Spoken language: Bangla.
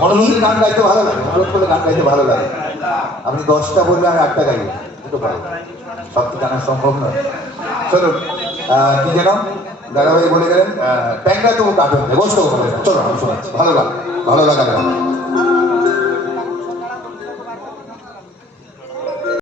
মনোরঞ্জনের গান গাইতে ভালো লাগে, অনুরোধ করলে গান গাইতে ভালো লাগে। আপনি 10টা বললে আমি 8টা গাইব, দুটো পারো, সব কি জানা সম্ভব নয়। চলুন, কি যেন দাদাভাই বলে গেলেন, ট্যাংরা তো কাটুন বসতেও বলে, চলো আমি শোনাচ্ছি, ভালো লাগা গান।